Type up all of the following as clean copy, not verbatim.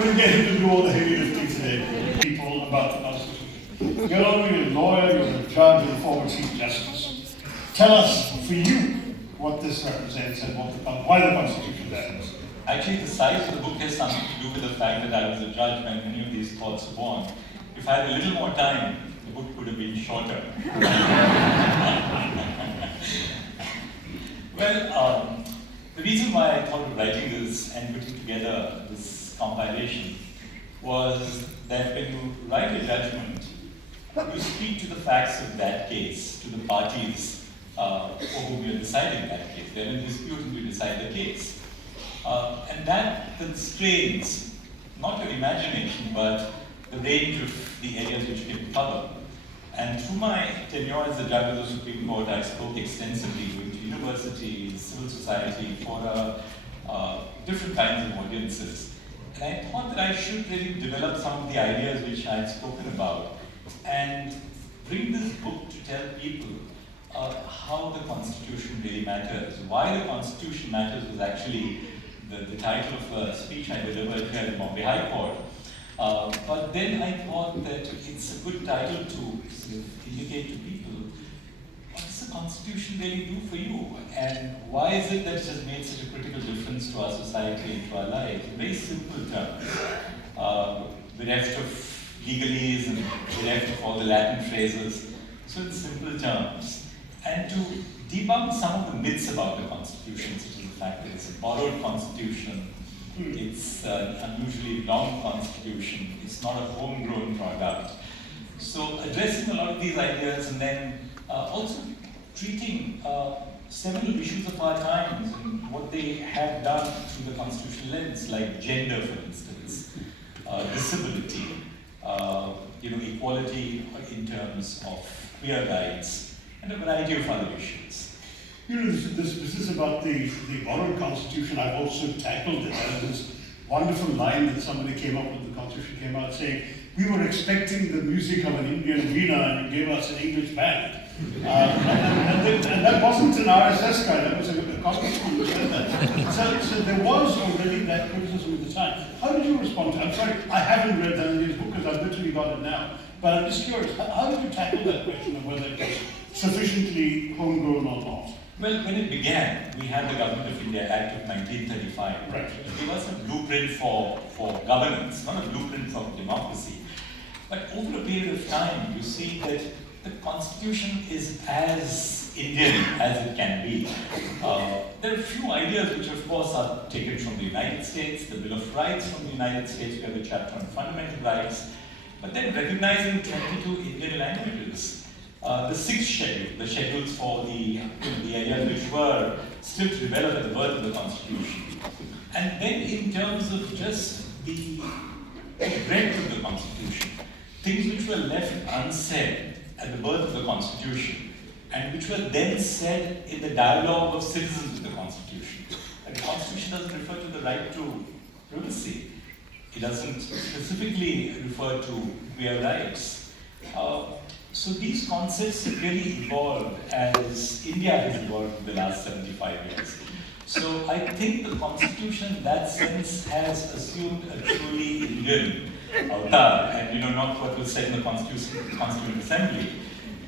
going to get him to do all the heavy lifting today. People about the Constitution. You're not only a lawyer, you're a judge and former Chief Justice. Tell us, for you, what this represents and why the Constitution matters. Actually, the size of the book has something to do with the fact that I was a judge when many of these thoughts were born. If I had a little more time, the book could have been shorter. Well, the reason why I thought of writing this and putting together this compilation was that when you write a judgment, you speak to the facts of that case, to the parties for whom you're deciding that case. They're in dispute and you decide the case. And that constrains not your imagination, but the range of the areas which you can cover. And through my tenure as a judge of the Supreme Court, I spoke extensively with universities, civil society, fora, different kinds of audiences. And I thought that I should really develop some of the ideas which I had spoken about and bring this book to tell people how the Constitution really matters. Why the Constitution matters was actually the title of a speech I delivered here in Bombay High Court. But then I thought that it's a good title to sort of indicate to people, what does the Constitution really do for you? And why is it that it has made such a critical difference to our society and to our lives? In very simple terms. Bereft of legalese and bereft of all the Latin phrases. So in simple terms. And to debunk some of the myths about the Constitution, such as the fact that it's a borrowed Constitution, it's an unusually long Constitution, it's not a homegrown product. So addressing a lot of these ideas and then also treating several issues of our times and what they have done through the constitutional lens, like gender, for instance, disability, equality in terms of queer rights, and a variety of other issues. This is about the borrowed Constitution. I've also tackled it. There's this wonderful line that somebody came up with, the Constitution came out saying, we were expecting the music of an Indian veena and you gave us an English band. And that wasn't an RSS guy, that was a Constitution who said that. So there was already that criticism at the time. How did you respond to it? I'm sorry, I haven't read Dhananjay's book because I've literally got it now. But I'm just curious, how did you tackle that question of whether it was sufficiently homegrown or not? Well, when it began, we had the Government of India Act of 1935. Right. It gave us a blueprint for governance, not a blueprint for democracy. But over a period of time, you see that the Constitution is as Indian as it can be. There are a few ideas which, of course, are taken from the United States, the Bill of Rights from the United States, we have a chapter on fundamental rights, but then recognizing 22 Indian languages. The sixth schedule, the schedules for the areas which were still to develop at the birth of the Constitution. And then in terms of just the breadth of the Constitution, things which were left unsaid at the birth of the Constitution, and which were then said in the dialogue of citizens with the Constitution. And the Constitution doesn't refer to the right to privacy. It doesn't specifically refer to queer rights. So these concepts have really evolved as India has evolved in the last 75 years. So I think the Constitution in that sense has assumed a truly Indian avatar, and not what was said in the Constituent Assembly.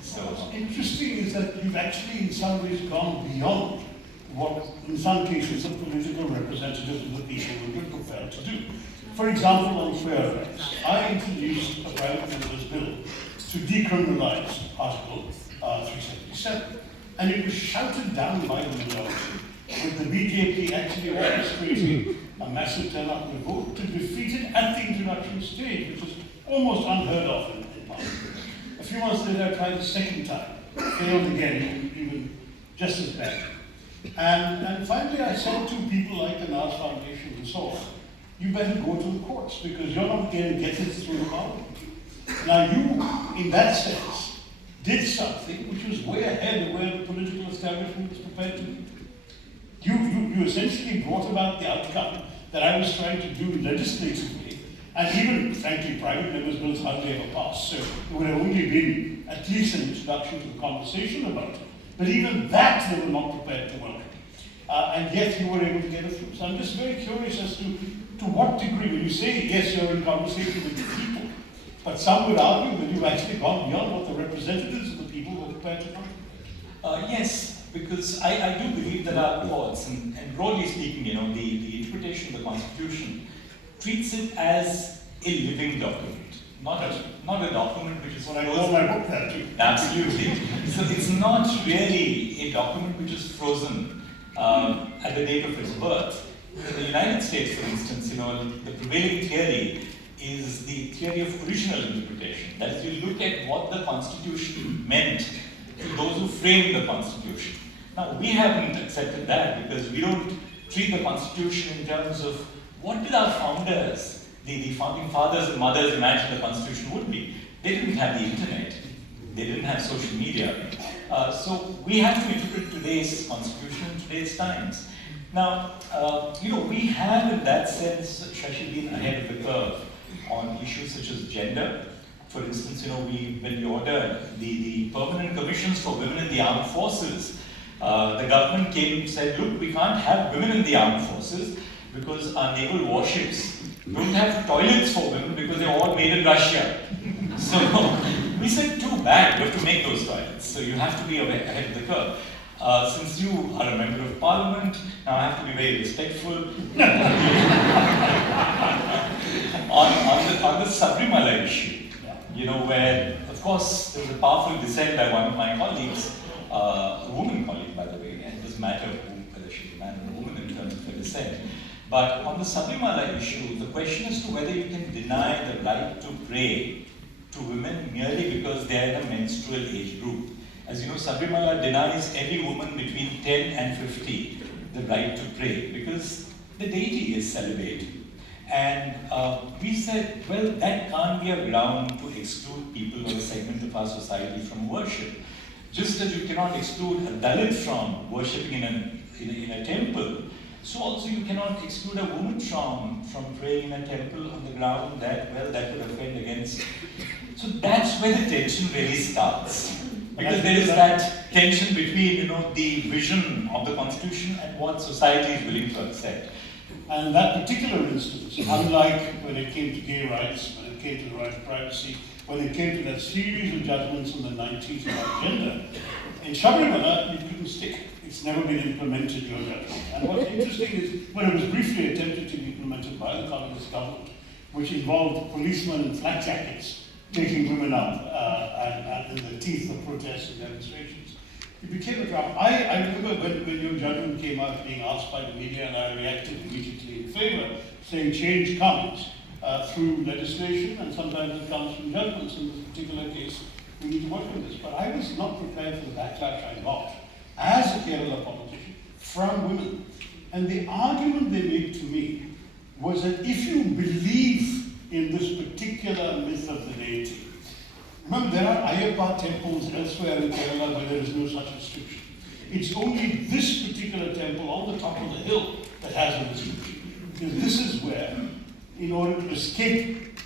So what's interesting is that you've actually in some ways gone beyond what in some cases the political representatives of the people would be prepared to do. For example, on queer rights, I introduced a private member's bill to decriminalize Article 377. And it was shouted down by the majority, with the BJP actually orchestrating a massive turnout in the vote to defeat it at the introduction stage, which was almost unheard of in Parliament. A few months later, I tried a second time, failed again, even just as bad. And finally, I said to people like the NAS Foundation and so on, you better go to the courts because you're not going to get it through the Parliament. Now you, in that sense, did something which was way ahead of where the political establishment was prepared to do. You essentially brought about the outcome that I was trying to do legislatively, and even, frankly, private members' bills hardly ever passed, so it would have only been at least an introduction to the conversation about it. But even that they were not prepared to welcome. And yet you were able to get it through. So I'm just very curious as to to what degree, when you say, yes, you're in conversation with the people, but some would argue that you've actually gone beyond what the representatives of the people were prepared to contemplate. Yes, because I do believe that our courts, and broadly speaking, the interpretation of the Constitution treats it as a living document, not a document which is what I call my book that too. Absolutely. So it's not really a document which is frozen at the date of its birth. In the United States, for instance, the prevailing theory is the theory of original interpretation. That is, you look at what the Constitution meant to those who framed the Constitution. Now, we haven't accepted that because we don't treat the Constitution in terms of what did our founders, the founding fathers and mothers imagine the Constitution would be. They didn't have the internet. They didn't have social media. So we have to interpret today's Constitution in today's times. Now, we have in that sense, Shashi, been ahead of the curve on issues such as gender. For instance, when we ordered the permanent commissions for women in the armed forces, the government came and said, look, we can't have women in the armed forces because our naval warships don't have toilets for women because they're all made in Russia. So we said, too bad, you have to make those toilets. So you have to be ahead of the curve. Since you are a member of parliament, now I have to be very respectful. on the Sabrimala issue, where, of course, there was a powerful dissent by one of my colleagues, a woman colleague, by the way, and it doesn't matter whether she's a man or a woman in terms of her dissent. But on the Sabrimala issue, the question as to whether you can deny the right to pray to women merely because they are in a menstrual age group. As you know, Sabrimala denies every woman between 10 and 50 the right to pray because the deity is celibate. And we said, well, that can't be a ground to exclude people or a segment of our society from worship. Just as you cannot exclude a Dalit from worshipping in a temple, so also you cannot exclude a woman from praying in a temple on the ground that, well, that would offend against. So that's where the tension really starts. Because there is that tension between, the vision of the Constitution and what society is willing to accept. And in that particular instance, unlike when it came to gay rights, when it came to the right to privacy, when it came to that series of judgments in the 90s about gender, in Sabrimala, it couldn't stick. It's never been implemented, your judgment. And what's interesting is, when it was briefly attempted to be implemented by the communist government, which involved policemen in flat jackets taking women out and in the teeth of protests and demonstrations, it became a drama. I remember when your judgment came out being asked by the media, and I reacted immediately in favor, saying change comes through legislation, and sometimes it comes from judgments. In this particular case, we need to work on this. But I was not prepared for the backlash I got as a Kerala politician from women. And the argument they made to me was that if you believe in this particular myth of the deity, remember there are Ayyappa temples elsewhere in Kerala where there is no such restriction. It's only this particular temple on the top of the hill that has a restriction. Because this is where, in order to escape,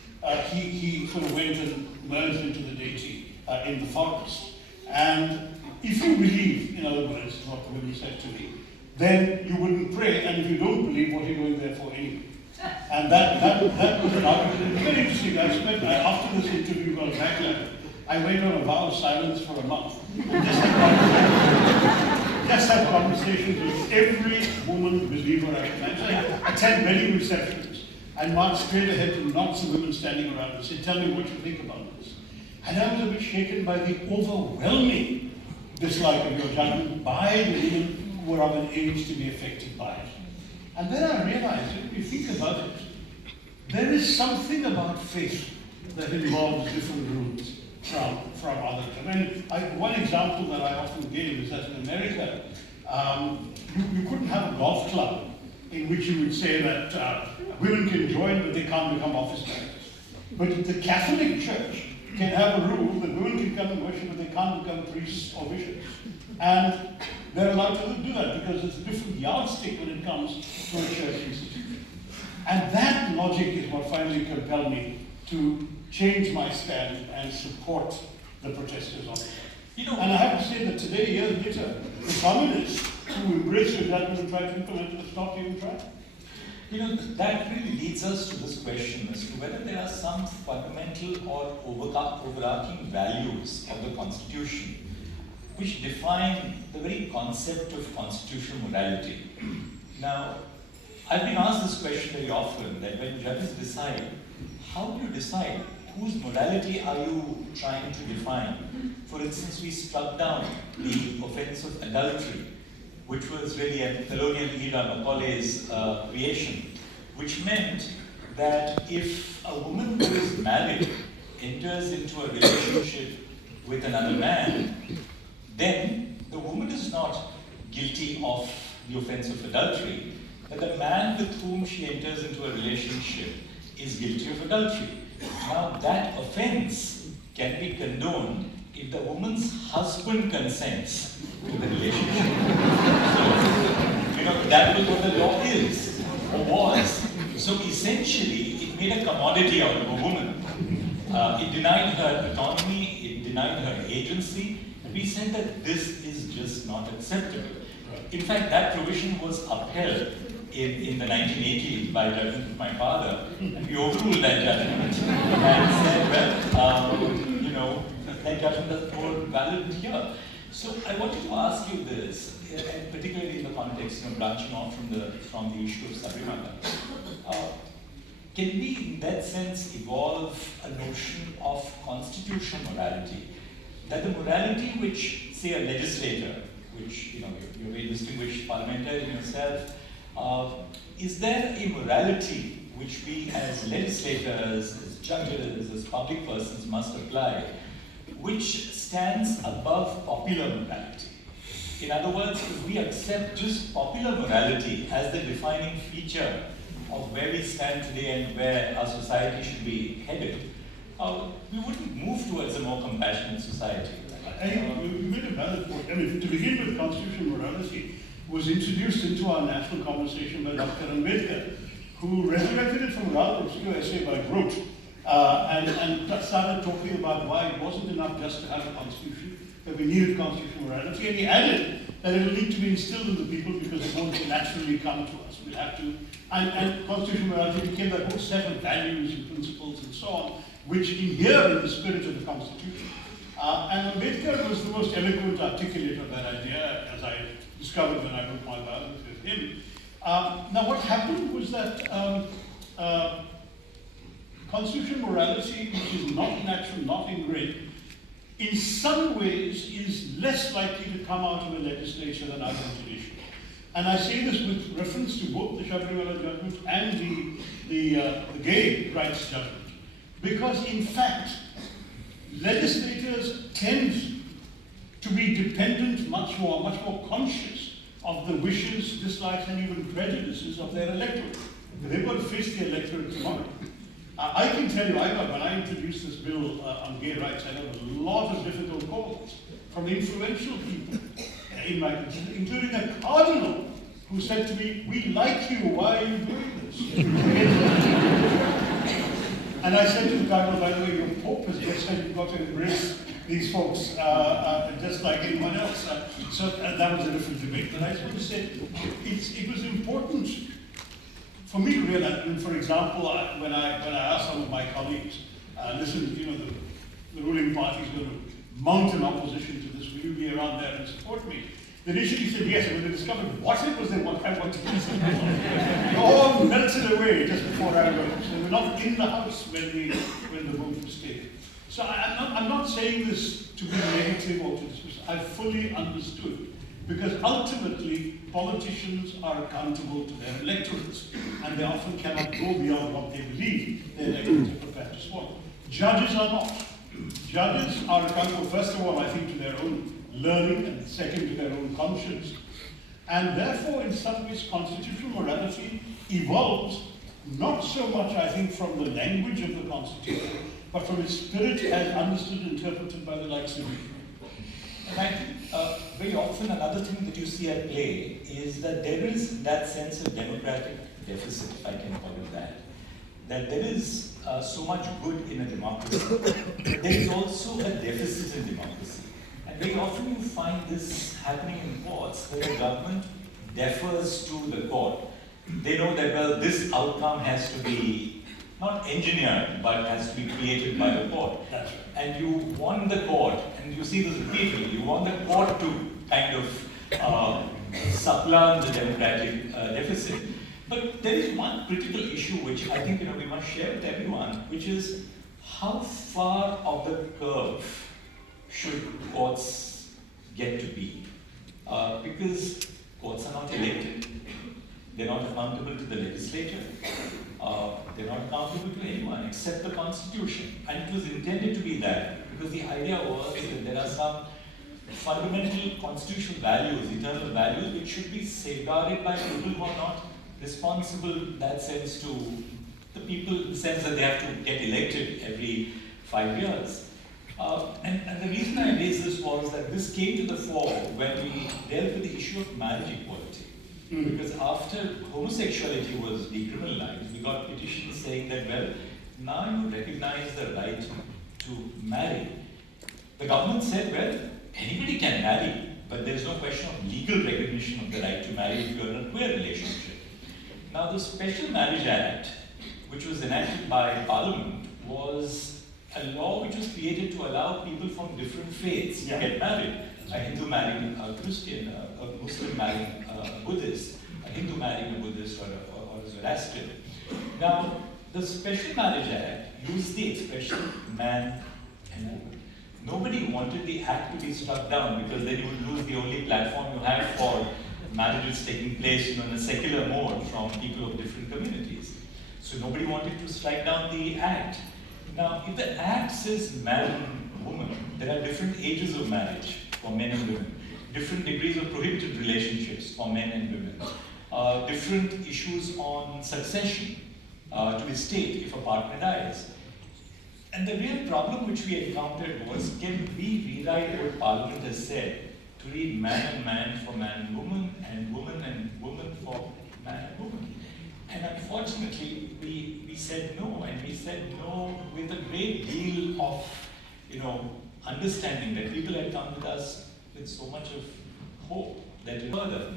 he sort of went and merged into the deity in the forest. And if you believe, in other words, what the women said to me, then you wouldn't pray, and if you don't believe, what are you going there for anyway? And that was an argument. It's very interesting. After this interview got backlash, I went on a vow of silence for a month. And just had conversations with every woman believer I can mention. I attend many receptions and march straight ahead to lots of women standing around and say, tell me what you think about this. And I was a bit shaken by the overwhelming dislike of your judgment by the women who were of an age to be affected by it. And then I realized, if you think about it, there is something about faith that involves different rules from others. I mean, one example that I often give is that in America, you couldn't have a golf club in which you would say that women can join, but they can't become office managers. But the Catholic Church can have a rule that women can come and worship, but they can't become priests or bishops. And they're allowed to do that because it's a different yardstick when it comes to a church institution. And that logic is what finally compelled me to change my stand and support the protesters on it. And I have to say that today, years later, the communists who embraced your judgment and tried to implement it have stopped even trying. That really leads us to this question as to whether there are some fundamental or overarching values of the Constitution which define the very concept of constitutional morality. Now, I've been asked this question very often, that when judges decide, how do you decide whose morality are you trying to define? For instance, we struck down the offense of adultery, which was really a colonial era, Macaulay's creation, which meant that if a woman who is married enters into a relationship with another man, then the woman is not guilty of the offense of adultery, but the man with whom she enters into a relationship is guilty of adultery. Now, that offense can be condoned if the woman's husband consents to the relationship. So, that was what the law is, or was. So essentially, it made a commodity out of a woman. It denied her autonomy, it denied her agency, and we said that this is just not acceptable. In fact, that provision was upheld in the 1980s by judgment of my father, and we overruled that judgment and said, well, that judgment is more valid here. So I wanted to ask you this, and particularly in the context of branching off from the issue of Sabrimala. Can we, in that sense, evolve a notion of constitutional morality? That the morality which, say, a legislator, which, you're a very distinguished parliamentarian yourself, is there a morality which we as legislators, as judges, as public persons must apply, which stands above popular morality? In other words, if we accept just popular morality as the defining feature of where we stand today and where our society should be headed, we wouldn't move towards a more compassionate society. I think you made a valid point. I mean, to begin with, constitutional morality was introduced into our national conversation by Dr. Ambedkar, who resurrected it from a rather obscure essay by Grote, and started talking about why it wasn't enough just to have a constitution, that we needed constitutional morality, and he added that it will need to be instilled in the people because it won't naturally come to us. We'll have to, and constitutional morality became that whole set of values and principles and so on, which inhere in the spirit of the Constitution. And Ambedkar was the most eloquent articulator of that idea, as I discovered when I wrote my biography of him. Now, what happened was that constitutional morality, which is not natural, not ingrained, in some ways is less likely to come out of a legislature than out of a judiciary. And I say this with reference to both the Sabrimala judgment and the gay rights judgment. Because in fact, legislators tend to be dependent much more conscious of the wishes, dislikes, and even prejudices of their electorate. They've got to face the electorate tomorrow. I can tell you, when I introduced this bill on gay rights, I got a lot of difficult calls from influential people in my country, including a cardinal who said to me, "We like you, why are you doing this?" And I said to the cardinal, "By the way, your Pope has just said you've got to embrace these folks just like anyone else." So that was a different debate. But I just want to say, it was important for me to realize. I mean, for example, when I asked some of my colleagues, listen, the ruling party is going to mount an opposition to this, will you be around there and support me? They initially said yes, and when they discovered what it was they wanted to do, they all melted away just before I wrote. So they were not in the house when the vote was taken. So I'm not saying this to be negative or to dismiss. I fully understood. Because ultimately, politicians are accountable to their electorates, and they often cannot go beyond what they believe their electorates are prepared to support. Judges are not. Judges are accountable, first of all, I think, to their own learning, and second, to their own conscience. And therefore, in some ways, constitutional morality evolves not so much, I think, from the language of the Constitution, but from its spirit as understood and interpreted by the likes of you. And I think very often another thing that you see at play is that there is that sense of democratic deficit, if I can call it that there is so much good in a democracy, but there is also a deficit in democracy. And very often you find this happening in courts where the government defers to the court. They know that, well, this outcome has to be not engineered, but has to be created by the court. That's right. And you want the court, and you see this repeatedly, you want the court to kind of supplant the democratic deficit. But there is one critical issue which I think we must share with everyone, which is how far of the curve should courts get to be? Because courts are not elected. They're not accountable to the legislature. They're not accountable to anyone except the Constitution. And it was intended to be that, because the idea was that there are some fundamental constitutional values, eternal values, which should be safeguarded by people who are not responsible in that sense to the people, in the sense that they have to get elected every 5 years. And the reason I raised this was that this came to the fore when we dealt with the issue of marriage equality. Because after homosexuality was decriminalized, we got petitions saying that, well, now you recognize the right to marry. The government said, well, anybody can marry, but there's no question of legal recognition of the right to marry if you're in a queer relationship. Now, the Special Marriage Act, which was enacted by Parliament, was a law which was created to allow people from different faiths to get married. A Hindu marrying a Christian, a Muslim marrying a Buddhist, a Hindu marrying a Buddhist or a Zoroastrian. Now, the Special Marriage Act used the expression man and woman. Nobody wanted the act to be struck down because then you would lose the only platform you have for marriages taking place in a secular mode from people of different communities. So nobody wanted to strike down the act. Now, if the act says man and woman, there are different ages of marriage for men and women, different degrees of prohibited relationships for men and women, different issues on succession to the state if a partner dies. And the real problem which we encountered was, can we rewrite what Parliament has said to read man and man for man and woman woman for man and woman? And unfortunately, we said no, and we said no with a great deal of, understanding that people had come with us with so much of hope that further.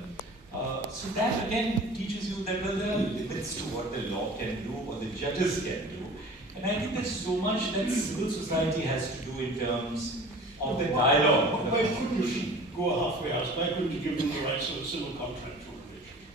So that again teaches you that, well, there are limits to what the law can do or the judges can do. And I think there's so much that civil society has to do in terms of the dialogue. Why couldn't you go a halfway house? Why couldn't you give them the rights of a civil contractual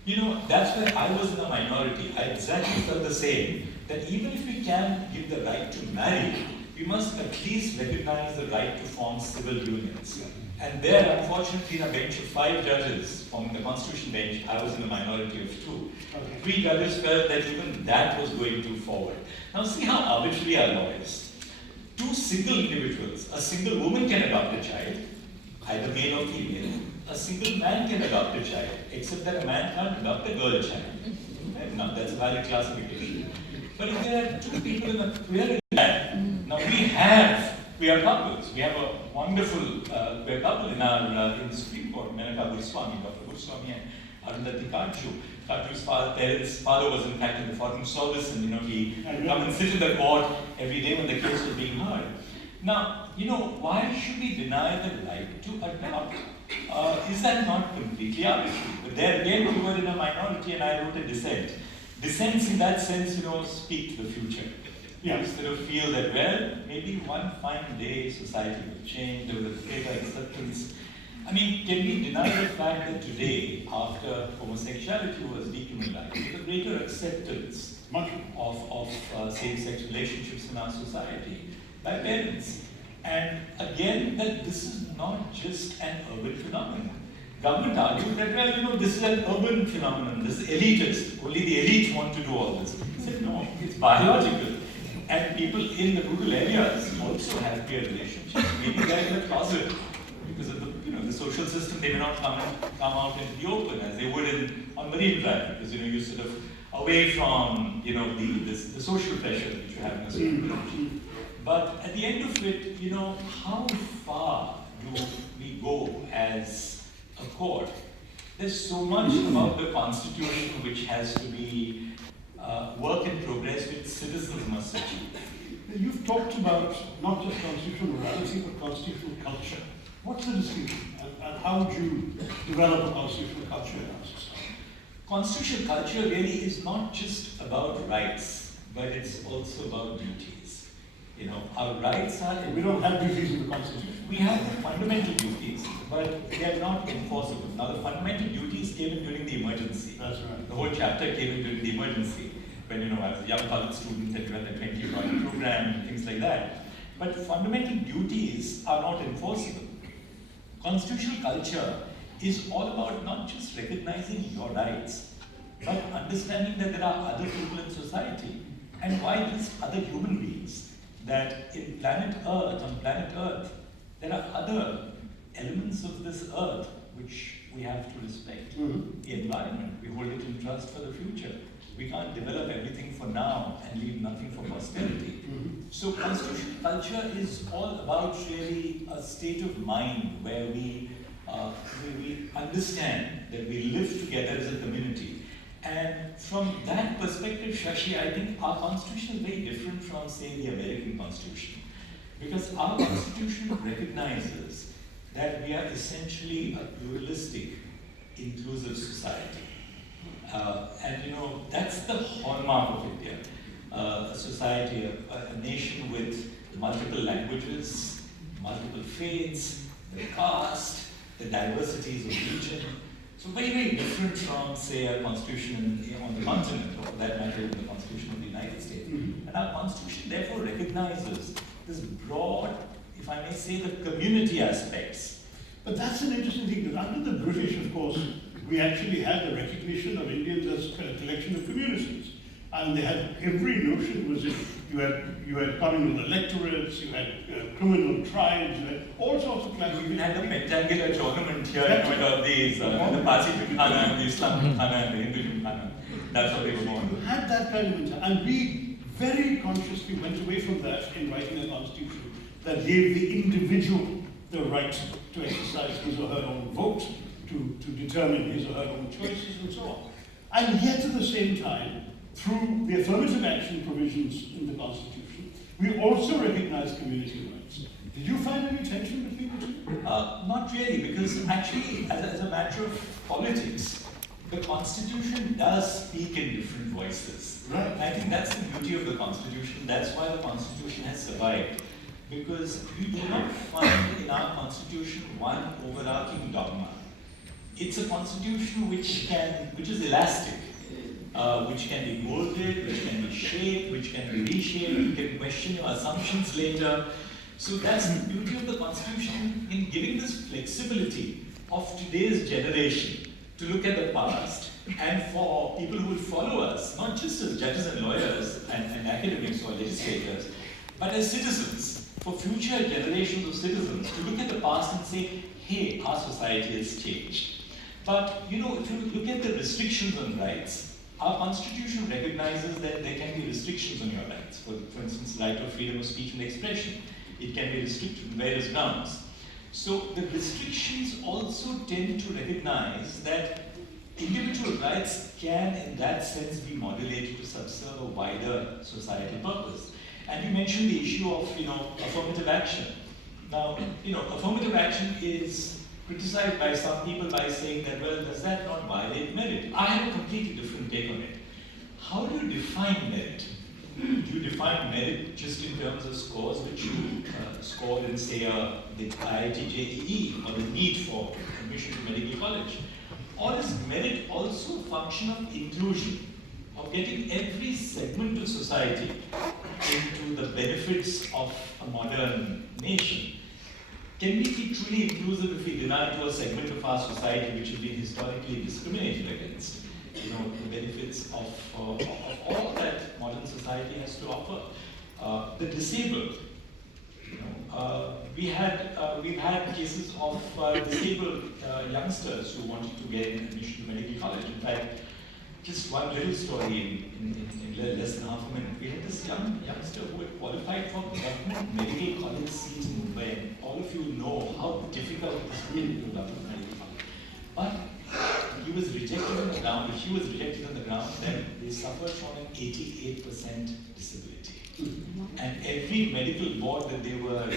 relation? That's where I was in a minority. I exactly felt the same, that even if we can give the right to marry, we must at least recognize the right to form civil unions. And there, unfortunately, in a bench of 5 judges from the Constitution bench, I was in a minority of 2. Okay. 3 judges felt that even that was going too forward. Now see how arbitrary our law is. 2 single individuals, a single woman can adopt a child, either male or female. A single man can adopt a child, except that a man can't adopt a girl child. Right? Now that's a valid classification. But if there are 2 people in a queer land, now we are couples. We have a wonderful queer couple in the Supreme Court, Menaka Goswami, Dr. Goswami and Arundhati Karju. Karju's father was in fact in the foreign service, and he would come and sit in the court every day when the case was being heard. Now, why should we deny the right to adopt? Is that not completely arbitrary? But there again, we were in a minority, and I wrote a dissent. Dissents in that sense, speak to the future. Yeah. You sort of feel that, well, maybe one fine day society will change, there will be greater acceptance. I mean, can we deny the fact that today, after homosexuality was decriminalized, there's a greater acceptance of same-sex relationships in our society by parents? And again, that this is not just an urban phenomenon. Government argued that, well, this is an urban phenomenon, this is elitist, only the elite want to do all this. I said, no, it's biological. And people in the rural areas also have peer relationships. Maybe they're in the closet because of the social system. They may not come out into the open as they would on Marine Drive, because you're sort of away from the social pressure that you have in a certain village. But at the end of it, how far do we go as a court? There's so much about the Constitution which has to be work in progress which citizens must achieve. You've talked about not just constitutional morality, but constitutional culture. What's the distinction, and how would you develop a constitutional culture in our society? Constitutional culture really is not just about rights, but it's also about duties. You know, our rights are. We don't have duties in the Constitution. We have the fundamental duties, but they are not enforceable. Now, the fundamental duties came in during the emergency. That's right. The whole chapter came in during the emergency, when I was a young college student and ran the 20 program and things like that. But fundamental duties are not enforceable. Constitutional culture is all about not just recognizing your rights, but understanding that there are other people in society, and why just other human beings. That in on planet Earth, there are other elements of this earth which we have to respect. Mm-hmm. The environment, we hold it in trust for the future. We can't develop everything for now and leave nothing for posterity. Mm-hmm. So constitutional culture is all about really a state of mind where we understand that we live together as a community. And from that perspective, Shashi, I think our constitution is very different from, say, the American Constitution. Because our constitution recognizes that we are essentially a pluralistic, inclusive society. And that's the hallmark of India. A society, a nation with multiple languages, multiple faiths, the caste, the diversities of region. So very, very different from, say, a constitution on the continent, or for that matter, the Constitution of the United States. Mm-hmm. And our constitution therefore recognizes this broad, if I may say, the community aspects. But that's an interesting thing, because under the British, of course, we actually had the recognition of Indians as a collection of communities. And they had every notion was that you had communal electorates, you had criminal tribes, you had all sorts of classes. We had a rectangular tournament here of these, the Parsi Gymkhana, the Islam Gymkhana, and the Hindu Gymkhana. That's how they were born. You had that kind of insight. And we very consciously went away from that in writing a constitution that gave the individual the right to exercise his or her own vote, to determine his or her own choices and so on. And yet at the same time, through the affirmative action provisions in the Constitution, we also recognize community rights. Did you find any tension between the two? Not really, because actually, as a matter of politics, the Constitution does speak in different voices. Right. And I think that's the beauty of the Constitution. That's why the Constitution has survived. Because you do not find in our Constitution one overarching dogma. It's a Constitution which is elastic. Which can be molded, which can be shaped, which can be reshaped, you can question your assumptions later. So that's the beauty of the Constitution in giving this flexibility of today's generation to look at the past, and for people who will follow us, not just as judges and lawyers and academics or legislators, but as citizens, for future generations of citizens to look at the past and say, hey, our society has changed. But if you look at the restrictions on rights, our Constitution recognizes that there can be restrictions on your rights. For instance, right of freedom of speech and expression. It can be restricted on various grounds. So the restrictions also tend to recognize that individual rights can, in that sense, be modulated to subserve a wider societal purpose. And you mentioned the issue of, affirmative action. Now, affirmative action is criticized by some people by saying that, well, does that not violate merit? I have a completely different take on it. How do you define merit? Do you define merit just in terms of scores which you scored in, say, the IIT JEE or the need for admission to medical college? Or is merit also a function of inclusion, of getting every segment of society into the benefits of a modern nation? Can we be truly inclusive if we deny to a segment of our society which has been historically discriminated against, the benefits of all that modern society has to offer? The disabled, we've had cases of disabled youngsters who wanted to get admission to medical college. In fact, just one little story in less than half a minute. We had this youngster who had qualified for government medical college seat in Mumbai. And all of you know how difficult it is to get into government medical college. But he was rejected on the ground, she was rejected on the ground that they suffered from an 88% disability. And every medical board that they were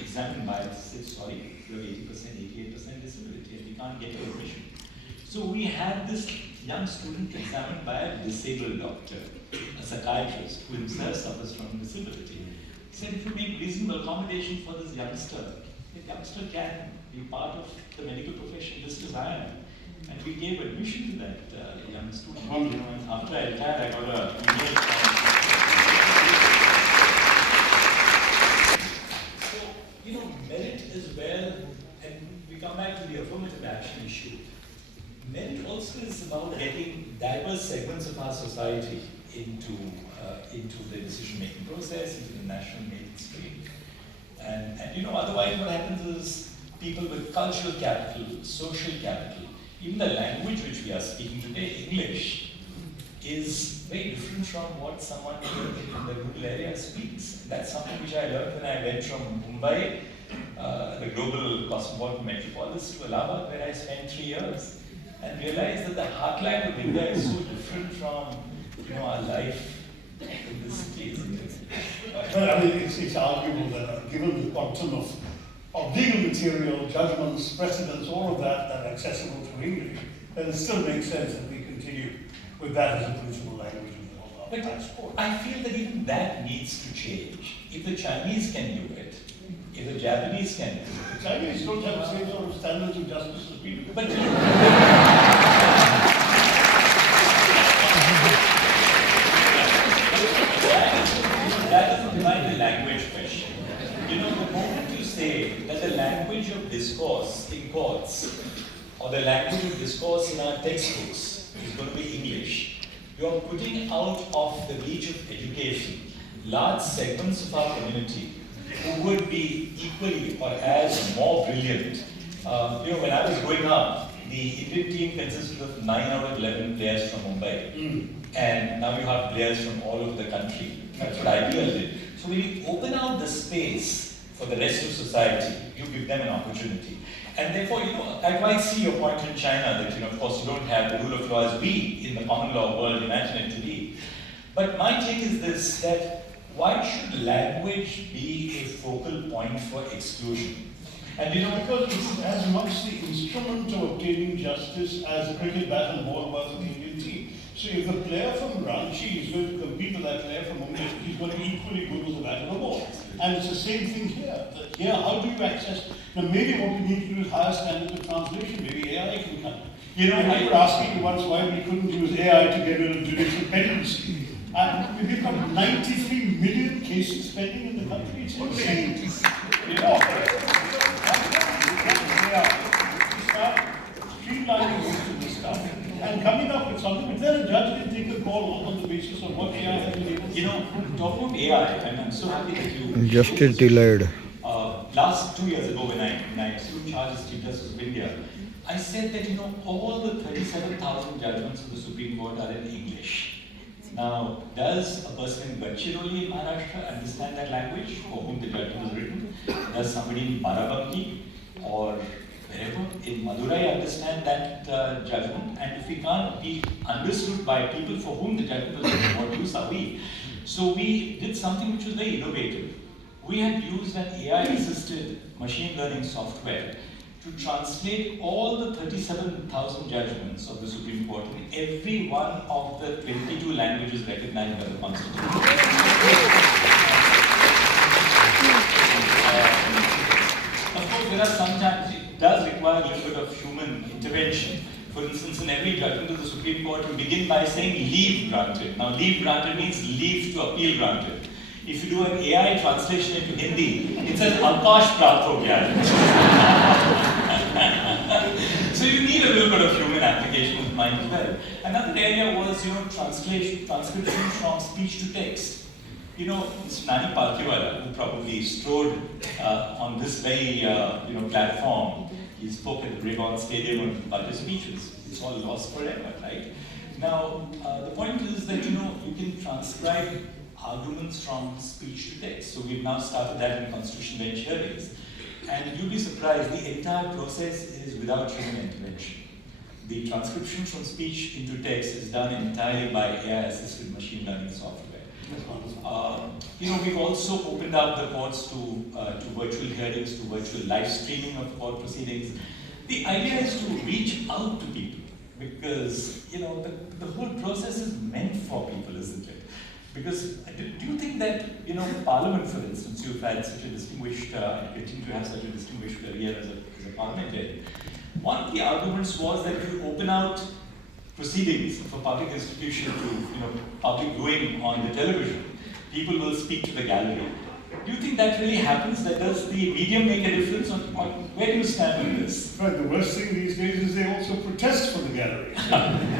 examined by said, sorry, you have 88% disability and we can't get your admission. So we had this young student examined by a disabled doctor, a psychiatrist who himself suffers from disability. He said, if you make reasonable accommodation for this youngster, the youngster can be part of the medical profession just as I am. And we gave admission to that young student. You know, and after I retired, I got a email from. So, you know, merit as well, and we come back to the affirmative action issue. Merit also is about getting diverse segments of our society into the decision-making process, into the national mainstream. And you know, otherwise what happens is people with cultural capital, social capital, even the language which we are speaking today, English, is very different from what someone in the rural area speaks. And that's something which I learned when I went from Mumbai, the global cosmopolitan metropolis, to Allahabad, where I spent 3 years, and realized that the heartland of India is so different from, you know, our life in this city, isn't it? Well, I mean, it's arguable that given the quantum of legal material, judgments, precedents, all of that are accessible to English, then it still makes sense that we continue with that as a principal language in all our passport. I feel that even that needs to change. If the Chinese can do it, if the Japanese can do it. The Chinese don't have the same sort of standards of justice as we do. But that doesn't define the language question. You know, the moment you say that the language of discourse in courts or the language of discourse in our textbooks is going to be English, you are putting out of the reach of education large segments of our community who would be equally or as more brilliant. You know, when I was growing up, the Indian team consisted of 9 out of 11 players from Mumbai. And now you have players from all over the country. That's what IPL did. So when you open out the space for the rest of society, you give them an opportunity. And therefore, you know, I quite see your point in China that, you know, of course, you don't have the rule of law as we in the common law world imagine it to be. But my take is this, that why should language be a focal point for exclusion? And you know, because it's as much the instrument of obtaining justice as a cricket bat and ball was for the Indian team. So if the player from Ranchi is going to compete with that player from Mumbai, he's going to be equally good with the bat and the ball. And it's the same thing here. That here, how do you access? Now, maybe what we need to do is higher standards of translation. Maybe AI can come. You know, I were asking me once why we couldn't use AI to get rid of judicial pendency. We've got 93 million cases pending in the country. It's insane. You know, start streamlining most of this stuff and coming up with something, but then a judge can take a call on the basis of what AI has been able to do. You know, talking of AI, and I'm so happy that you... Justice delayed. Last 2 years ago when I assumed charge as Chief Justice of India, I said that, you know, all the 37,000 judgments of the Supreme Court are in English. Now, does a person in Gadchiroli in Maharashtra understand that language for whom the judgment was written? Does somebody in Barabanki or wherever in Madurai understand that judgment? And if we can't be understood by people for whom the judgment was written, what use are we? So we did something which was very innovative. We had used an AI-assisted machine learning software to translate all the 37,000 judgments of the Supreme Court in every one of the 22 languages recognized by the Constitution. Of course, there are sometimes it does require a little bit of human intervention. For instance, in every judgment of the Supreme Court, you begin by saying leave granted. Now, leave granted means leave to appeal granted. If you do an AI translation into Hindi, it says Akash Prapt ho gaya. So you need a little bit of human application of mind as well. Another area was, you know, transcription from speech to text. You know, Mr. Nani Palkhiwala, who probably strode on this very, platform, he spoke at the Briggon Stadium on a bunch of speeches. It's all lost forever, right? Now, the point is that, you know, you can transcribe arguments from speech to text. So we've now started that in Constitution Bench hearings. And you'll be surprised, the entire process is without human intervention. The transcription from speech into text is done entirely by AI-assisted machine learning software. We've also opened up the courts to virtual hearings, to virtual live streaming of court proceedings. The idea is to reach out to people. because the whole process is meant for people, isn't it? Because do you think that Parliament, for instance, you've had such a distinguished and continue to have such a distinguished career as a parliamentarian. One of the arguments was that if you open out proceedings of a public institution to public viewing on the television, people will speak to the gallery. Do you think that really happens? That does the medium make a difference on where do you stand on this? Right, the worst thing these days is they also protest for the gallery.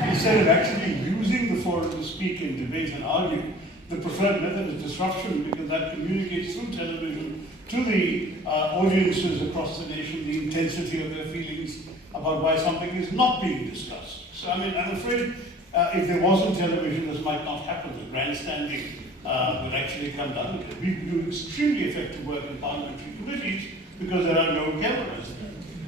Instead of actually using the forum to speak and debate and argue, the preferred method is disruption, because that communicates through television to the audiences across the nation the intensity of their feelings about why something is not being discussed. So I mean, I'm afraid if there wasn't television, this might not happen. The grandstanding would actually come down. We do extremely effective work in parliamentary committees because there are no cameras.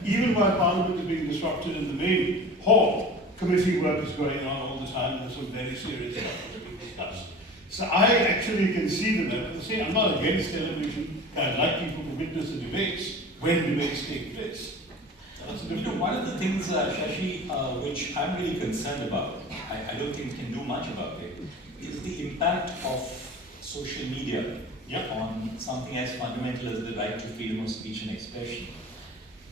Even while Parliament is being disrupted in the main hall, committee work is going on all the time. There's some very serious stuff that's being discussed. So I actually can see the method. Say, I'm not against television. I'd like people to witness the debates when debates take place. That's a different one of the things, Shashi, which I'm really concerned about, I don't think we can do much about it, is the impact of social media on something as fundamental as the right to freedom of speech and expression.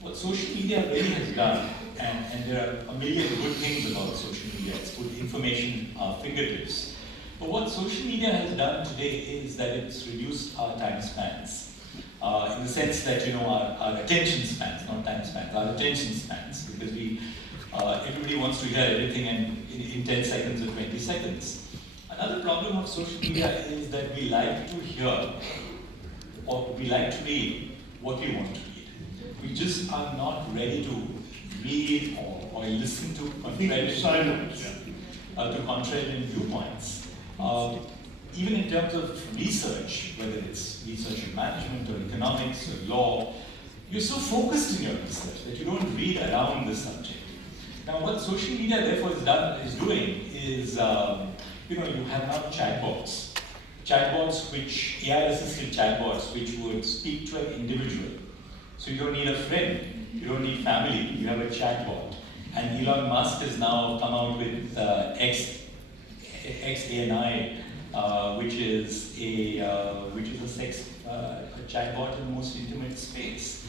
What social media really has done, and there are a million good things about social media, it's put information at our fingertips. But what social media has done today is that it's reduced our time spans. In the sense that our attention spans, not time spans, our attention spans, because everybody wants to hear everything in 10 seconds or 20 seconds. Another problem of social media is that we like to hear or we like to read what we want to read. We just are not ready to read or listen to contrarian viewpoints. Even in terms of research, whether it's research in management or economics or law, you're so focused in your research that you don't read around the subject. Now, what social media therefore is doing is, you have now chatbots. Chatbots AI-assisted chatbots, which would speak to an individual. So you don't need a friend, you don't need family, you have a chatbot. And Elon Musk has now come out with XANI, which is a sex chatbot in the most intimate space.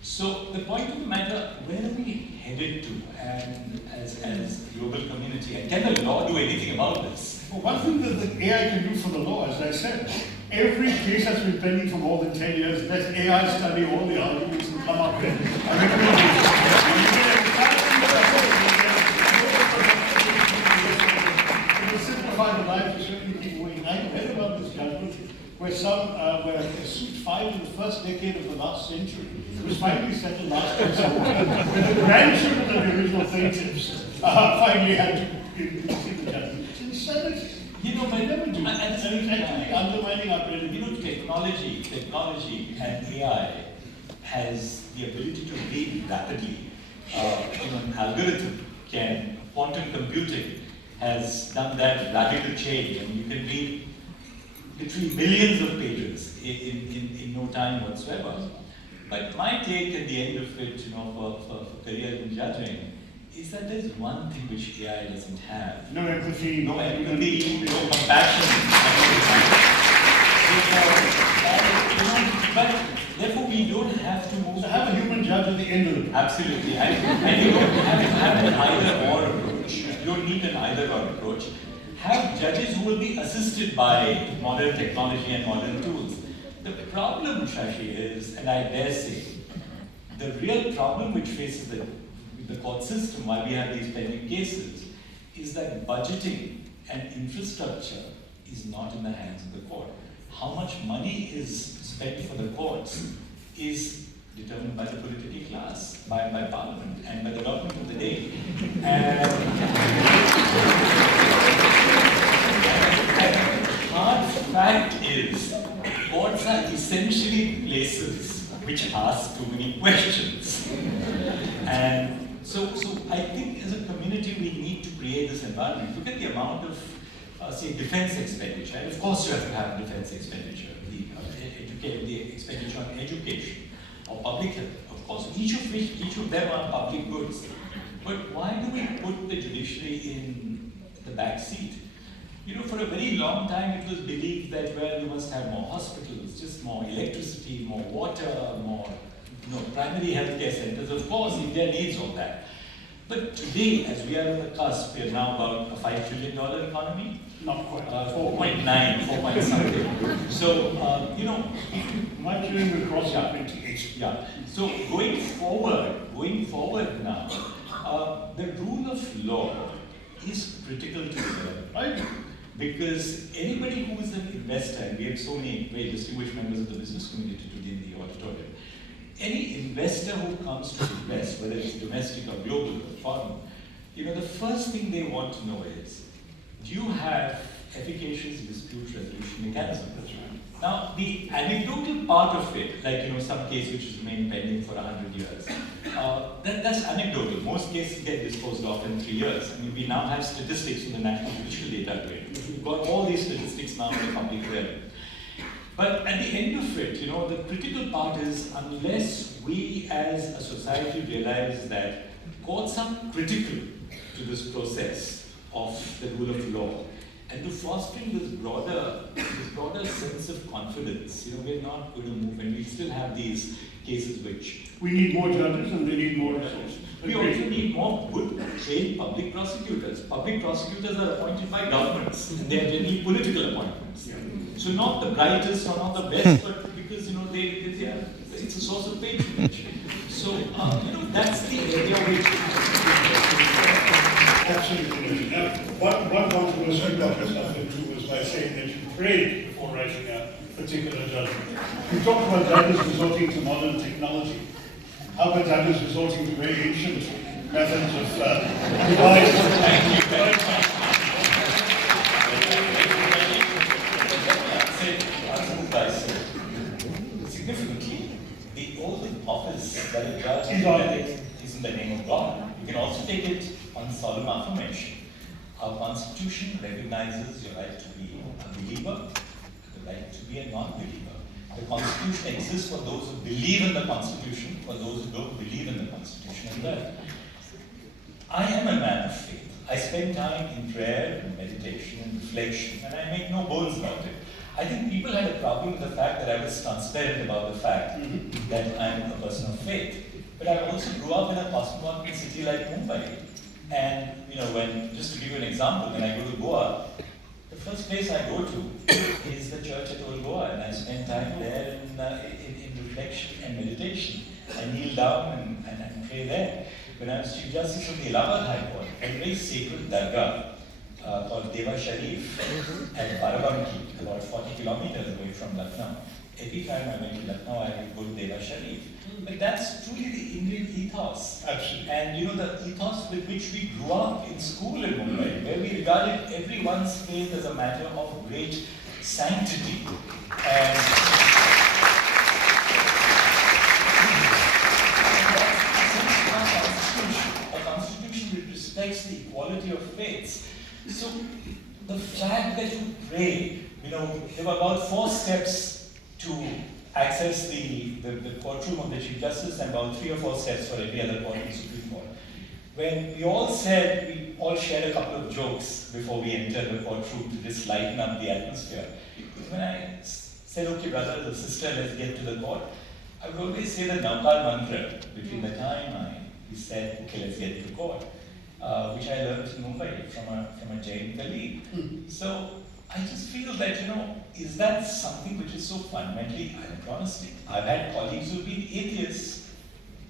So the point of the matter, where are we headed to, and as a global community, and can the law do anything about this? Well, one thing that the AI can do for the law, as I said, every case that's been pending for more than 10 years, let AI study all the arguments and come up with a recommendation. It will simplify the life of so many people. I read about this judgment where where a suit filed in the first decade of the last century was finally settled last December. When the grandchildren of the original plaintiffs finally had to receive the judgment. It's insanity. They never do. And it's actually undermining our credibility. Technology and AI has the ability to read rapidly. An algorithm quantum computing has done that radical change, and you can read literally millions of pages in no time whatsoever. But my take at the end of it, for career in judging, is that there's one thing which AI doesn't have. No empathy. No compassion. But therefore we don't have to move. So have a human judge at the end of the day. Absolutely. And you don't have to have an either-or approach. You don't need an either-or approach. Have judges who will be assisted by modern technology and modern tools. The problem, Shashi, is, and I dare say, the real problem which faces the court system while we have these pending cases is that budgeting and infrastructure is not in the hands of the court. How much money is spent for the courts is determined by the political class, by Parliament, and by the government of the day. And the hard fact is, courts are essentially places which ask too many questions. And so I think as a community we need to create this environment. Look at the amount of, say, defense expenditure. And of course you have to have defense expenditure, the expenditure on education or public health. Of course, each of them are public goods. But why do we put the judiciary in the back seat? You know, for a very long time it was believed that, well, you must have more hospitals, just more electricity, more water, more, primary healthcare centers. Of course, India needs all that. But today, as we are on the cusp, we are now about a $5 trillion economy. Not quite. 4.9, 4 point something. So, My children will cross 28. yeah. So going forward now, the rule of law is critical to develop. Right? Because anybody who is an investor, and we have so many very distinguished members of the business community today in the auditorium, any investor who comes to invest, whether it's domestic or global or foreign, the first thing they want to know is, do you have efficacious dispute resolution mechanism? That's right. Now, the anecdotal part of it, like some case which has remained pending for 100 years, that's anecdotal. Most cases get disposed of in 3 years. I mean, we now have statistics from the National Judicial Data Grid. We've got all these statistics now in the public realm. But at the end of it, the critical part is, unless we as a society realize that courts are critical to this process of the rule of law, and to fostering this broader sense of confidence, we're not going to move, and we still have these cases which... We need more judges and we need more resources. We also need more good trained public prosecutors. Public prosecutors are appointed by governments, and they are generally political appointments. Yeah. So not the brightest or not the best, but because it's a source of patronage. So that's the area which. Absolutely. One controversy Dr. Stafford drew was by saying that you prayed before writing a particular judgment. You talked about judges resorting to modern technology. How about judges resorting to very ancient methods of devising? Significantly, the oath of office that a judge is in the name of God. You can also take it on solemn affirmation. Our Constitution recognizes your right to be a believer, the right to be a non-believer. The Constitution exists for those who believe in the Constitution, for those who don't believe in the Constitution as well. I am a man of faith. I spend time in prayer and meditation and reflection, and I make no bones about it. I think people had a problem with the fact that I was transparent about the fact that I'm a person of faith. But I also grew up in a cosmopolitan city like Mumbai. And, just to give you an example, when I go to Goa, the first place I go to is the church at Old Goa, and I spend time there in reflection and meditation. I kneel down and pray there. When I was Chief Justice of the Allahabad High Court, a very sacred dargah called Deva Sharif at Barabanki, about 40 kilometers away from Lucknow. Every time I went to Lucknow, I would go to Deva Sharif. But that's truly the Indian ethos. Absolutely. And the ethos with which we grew up in school in Mumbai, where we regarded everyone's faith as a matter of great sanctity. And a constitution which respects the equality of faiths. So the fact that you pray, there were about 4 steps to access the courtroom of the Chief Justice and about 3 or 4 steps for every other court in the Supreme Court. When we all shared a couple of jokes before we entered the courtroom to just lighten up the atmosphere. When I said, okay, brothers or sister, let's get to the court, I would always say the Naukar mantra between the time we said, okay, let's get to court, which I learned in Mumbai from a Jain colleague. So I just feel that, is that something which is so fundamentally anachronistic? I've had colleagues who've been atheists,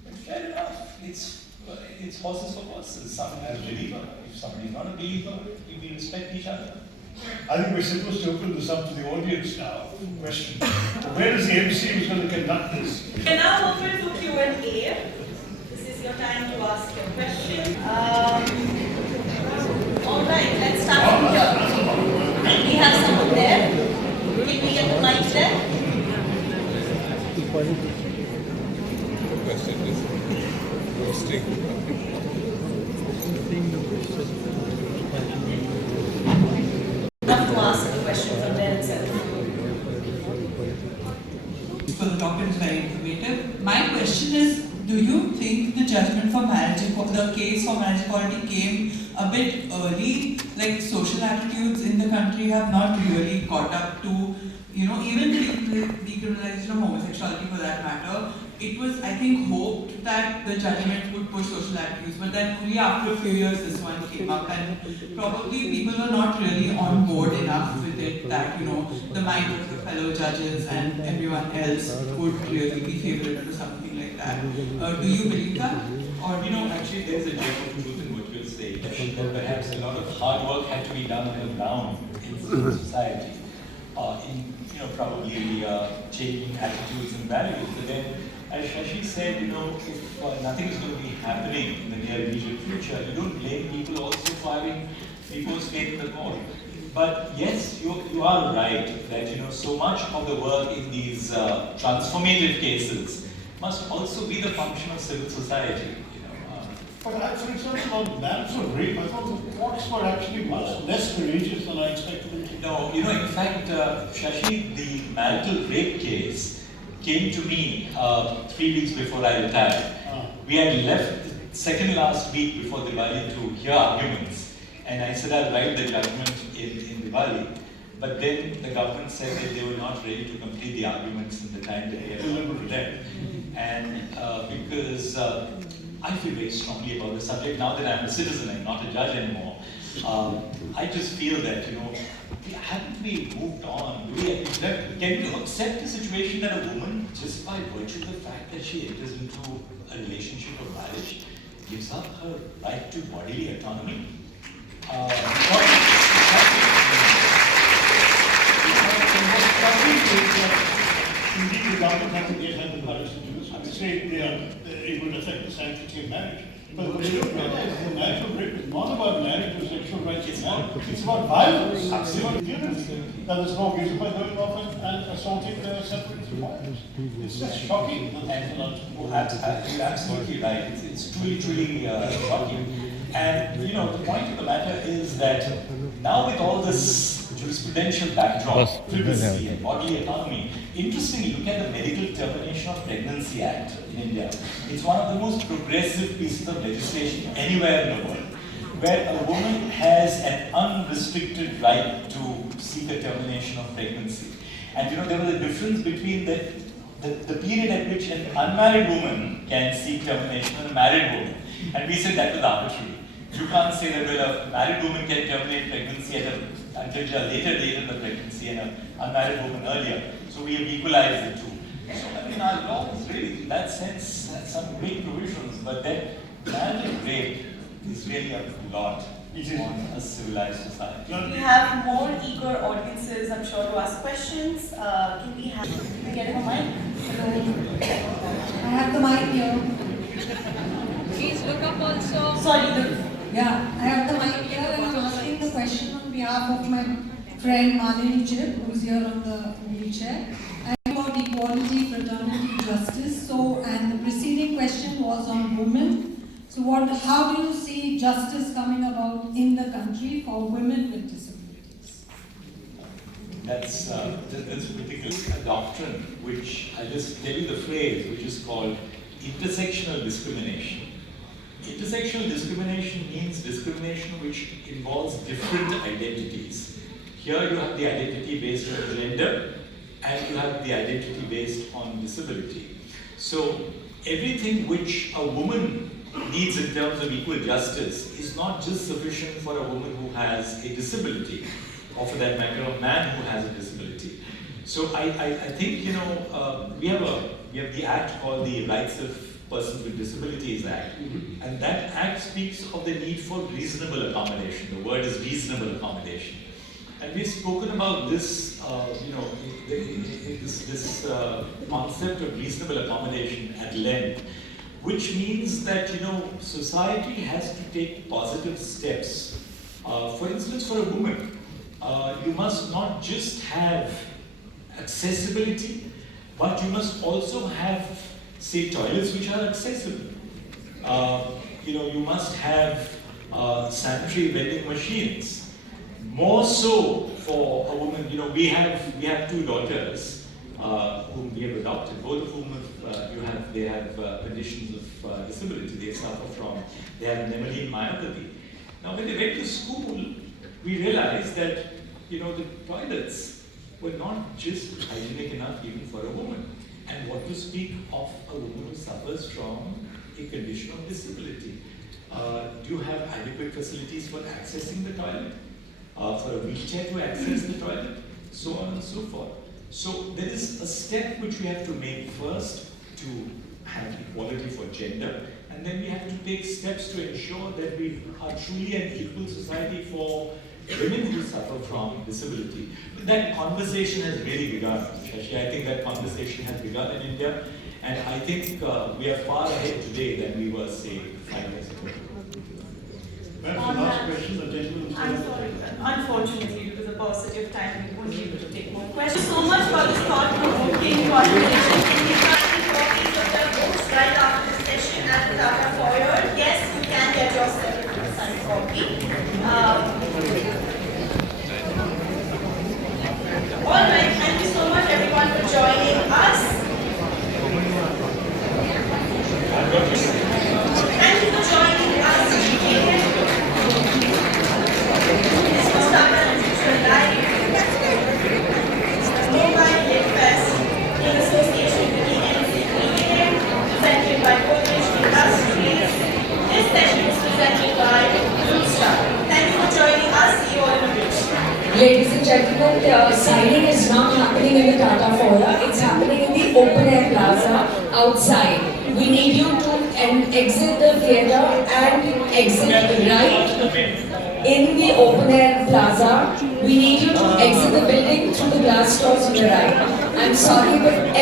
but fair enough, it's horses for horses. Some are a believer. If somebody's not a believer, we respect each other. I think we're supposed to open this up to the audience now. Question. Where is the MC who's going to conduct this? We are now open for Q&A. This is your time to ask your question. All right, let's start from here. We have someone there. Can we get the mic there? Question is roasting. Love to ask a question from there itself. So the talk is very informative. My question is, do you think the judgment for the case for marriage equality came a bit early? Like social attitudes in the country have not really caught up to, even decriminalization of homosexuality for that matter. It was, I think, hoped that the judgment would push social attitudes, but then only after a few years this one came up, and probably people were not really on board enough with it that, the mind of the fellow judges and everyone else would really be favorable to something like that. Do you believe that? Or actually there's a gem of truth in what you're saying, that perhaps a lot of hard work had to be done on the ground in society, probably changing attitudes and values. But then, as Shashi said, if nothing is going to be happening in the near immediate future, you don't blame people also for having people's faith in the court. But yes, you are right that so much of the work in these transformative cases must also be the function of civil society. But for example, on marriage or rape, I thought the courts were actually much less courageous than I expected them to be. No, in fact, Shashi, the marital rape case came to me 3 weeks before I retired. We had left the second last week before Diwali to hear arguments, and I said I'll write the judgment in Diwali. But then the government said that they were not ready to complete the arguments in the time that they had allotted to them. And because I feel very strongly about the subject now that I'm a citizen and not a judge anymore, I just feel that, haven't we moved on? Can we accept the situation that a woman, just by virtue of the fact that she enters into a relationship of marriage, gives up her right to bodily autonomy? Indeed, the government hasn't yet had the courage to do this. I would say it would affect the sanctity of marriage. But what you don't realize is the marital rape is not about marriage or sexual rights. It's about violence. It's about impunity. That is no reason by going off and assaulting their separate wives. It's just shocking. You're absolutely right. It's truly shocking. And the point of the matter is that now with all this jurisprudential backdrop, privacy and bodily autonomy, interestingly, look at the Medical Termination of Pregnancy Act in India. It's one of the most progressive pieces of legislation anywhere in the world, where a woman has an unrestricted right to seek a termination of pregnancy. And there was a difference between the period at which an unmarried woman can seek termination and a married woman. And we said that was arbitrary. You can't say that a married woman can terminate pregnancy until a later date in the pregnancy and an unmarried woman earlier. So we have equalized the two. So our law is really, in that sense, has some great provisions, but then marital rape is really a lot on a civilized society. We have more eager audiences, I'm sure, to ask questions. Can we get a mic? I have the mic here. Please look up also. Yeah, I have the mic here and I'm asking the question on behalf of my friend Malini Chip, who's here on the wheelchair. I'm about equality, fraternity, justice. And the preceding question was on women. So how do you see justice coming about in the country for women with disabilities? That's particular doctrine, which I just tell you the phrase, which is called intersectional discrimination. Intersectional discrimination means discrimination which involves different identities. Here you have the identity based on gender, and you have the identity based on disability. So everything which a woman needs in terms of equal justice is not just sufficient for a woman who has a disability, or for that matter, a man who has a disability. So I think we have the act called the Rights of Persons with Disabilities Act, and that act speaks of the need for reasonable accommodation. The word is reasonable accommodation, and we've spoken about this, this concept of reasonable accommodation at length, which means that society has to take positive steps. For instance, for a woman, you must not just have accessibility, but you must also have, say, toilets which are accessible. You must have sanitary vending machines. More so for a woman, we have 2 daughters, whom we have adopted, both of whom they have conditions of disability. They suffer from, they have Nemaline myopathy. Now, when they went to school, we realized that, the toilets were not just hygienic enough even for a woman. And what to speak of a woman who suffers from a condition of disability? Do you have adequate facilities for accessing the toilet? For a wheelchair to access the toilet? So on and so forth. So there is a step which we have to make first to have equality for gender, and then we have to take steps to ensure that we are truly an equal society for women who suffer from disability. But that conversation has really begun, Shashi. I think that conversation has begun in India, and I think we are far ahead today than we were, say, 5 years ago. Perhaps the last question, the gentleman. I'm sorry, unfortunately, because of paucity of time, we won't be able to take more questions. So much for this thought-provoking conversation. We kindly copies of the books right after the session at the Tata Foyer. Yes, you can get yourself a signed copy. All right, thank you so much, everyone, for joining us. Thank you for joining us. This was Chandrachud Live. Mobile Lit Fest in association with the NCPA, presented by Polish Industries. This session is presented by Blue Star. Thank you for joining us. See you all in a bit. Ladies and gentlemen, the signing is not happening in the Tata Foyer. It's happening in the open air plaza outside. We need you to exit the theatre and exit right in the open air plaza. We need you to exit the building through the glass doors on the right. I'm sorry, but